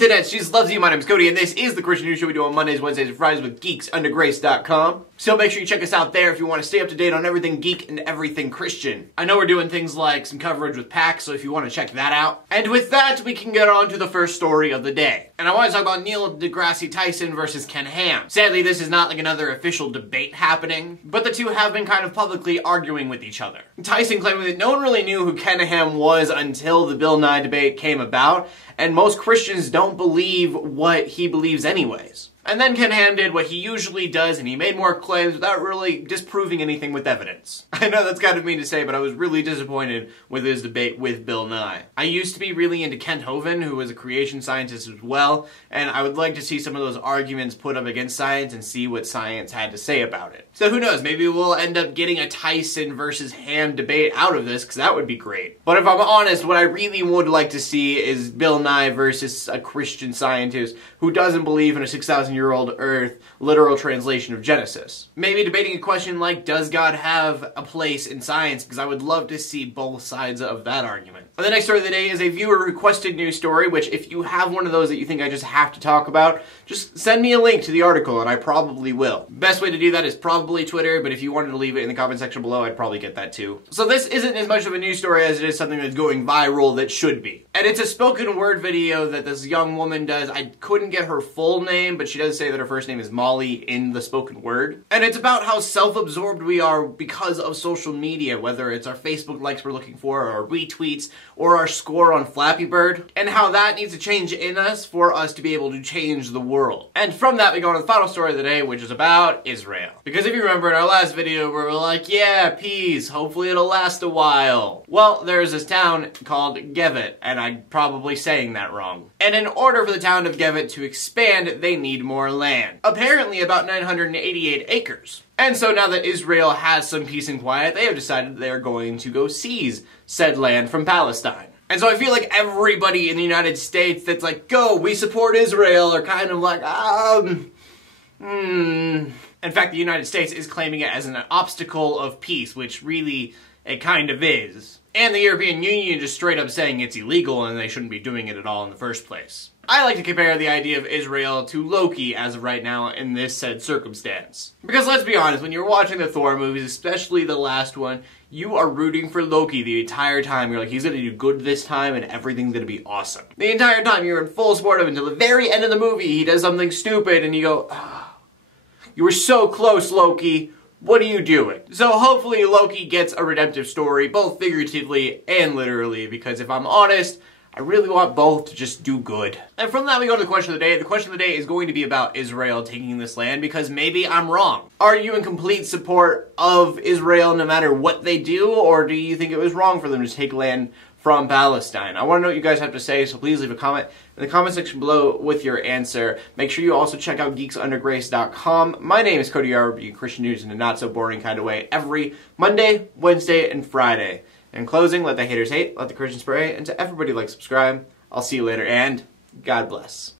internet, she loves you. My name is Cody, and this is the Christian News Show we do on Mondays, Wednesdays, and Fridays with geeksundergrace.com. So make sure you check us out there if you want to stay up to date on everything geek and everything Christian. I know we're doing things like some coverage with PAX, so if you want to check that out. And with that, we can get on to the first story of the day. And I want to talk about Niel Tyson versus Ken Ham. Sadly, this is not like another official debate happening, but the two have been kind of publicly arguing with each other. Tyson claiming that no one really knew who Ken Ham was until the Bill Nye debate came about, and most Christians don't believe what he believes anyways. And then Ken Ham did what he usually does, and he made more claims without really disproving anything with evidence. I know that's kind of mean to say, but I was really disappointed with his debate with Bill Nye. I used to be really into Kent Hovind, who was a creation scientist as well, and I would like to see some of those arguments put up against science and see what science had to say about it. So who knows, maybe we'll end up getting a Tyson versus Ham debate out of this, because that would be great. But if I'm honest, what I really would like to see is Bill Nye versus a Christian scientist who doesn't believe in a 6,000-year-old Earth literal translation of Genesis. Maybe debating a question like, does God have a place in science? Because I would love to see both sides of that argument. And the next story of the day is a viewer-requested news story, which if you have one of those that you think I just have to talk about, just send me a link to the article and I probably will. Best way to do that is probably Twitter, but if you wanted to leave it in the comment section below, I'd probably get that too. So this isn't as much of a news story as it is something that's going viral that should be. And it's a spoken word video that this young woman does. I couldn't get her full name, but she does say that her first name is Molly in the spoken word. And it's about how self-absorbed we are because of social media, whether it's our Facebook likes we're looking for, or our retweets, or our score on Flappy Bird, and how that needs to change in us for us to be able to change the world. And from that, we go on to the final story of the day, which is about Israel. Because if you remember in our last video, we were like, yeah, peace, hopefully it'll last a while. Well, there's this town called Gevet, and I'm probably saying that wrong. And in order for the town of Gevet to expand, they need more land. Apparently about 988 acres. And so now that Israel has some peace and quiet, they have decided they're going to go seize said land from Palestine. And so I feel like everybody in the United States that's like, go, we support Israel, are kind of like, In fact, the United States is claiming it as an obstacle of peace, which really it kind of is. And the European Union just straight up saying it's illegal and they shouldn't be doing it at all in the first place. I like to compare the idea of Israel to Loki as of right now in this said circumstance. Because let's be honest, when you're watching the Thor movies, especially the last one, you are rooting for Loki the entire time. You're like, he's gonna do good this time and everything's gonna be awesome. The entire time you're in full support of him until the very end of the movie, he does something stupid and you go, you were so close, Loki. What are you doing? So hopefully Loki gets a redemptive story, both figuratively and literally, because if I'm honest, I really want both to just do good. And from that we go to the question of the day. The question of the day is going to be about Israel taking this land, because maybe I'm wrong. Are you in complete support of Israel no matter what they do, or do you think it was wrong for them to take land from Palestine? I want to know what you guys have to say, so please leave a comment in the comment section below with your answer. Make sure you also check out geeksundergrace.com. My name is Cody, bringing Christian news in a not so boring kind of way every Monday, Wednesday, and Friday. In closing, let the haters hate, let the Christians pray, and to everybody like, subscribe. I'll see you later, and God bless.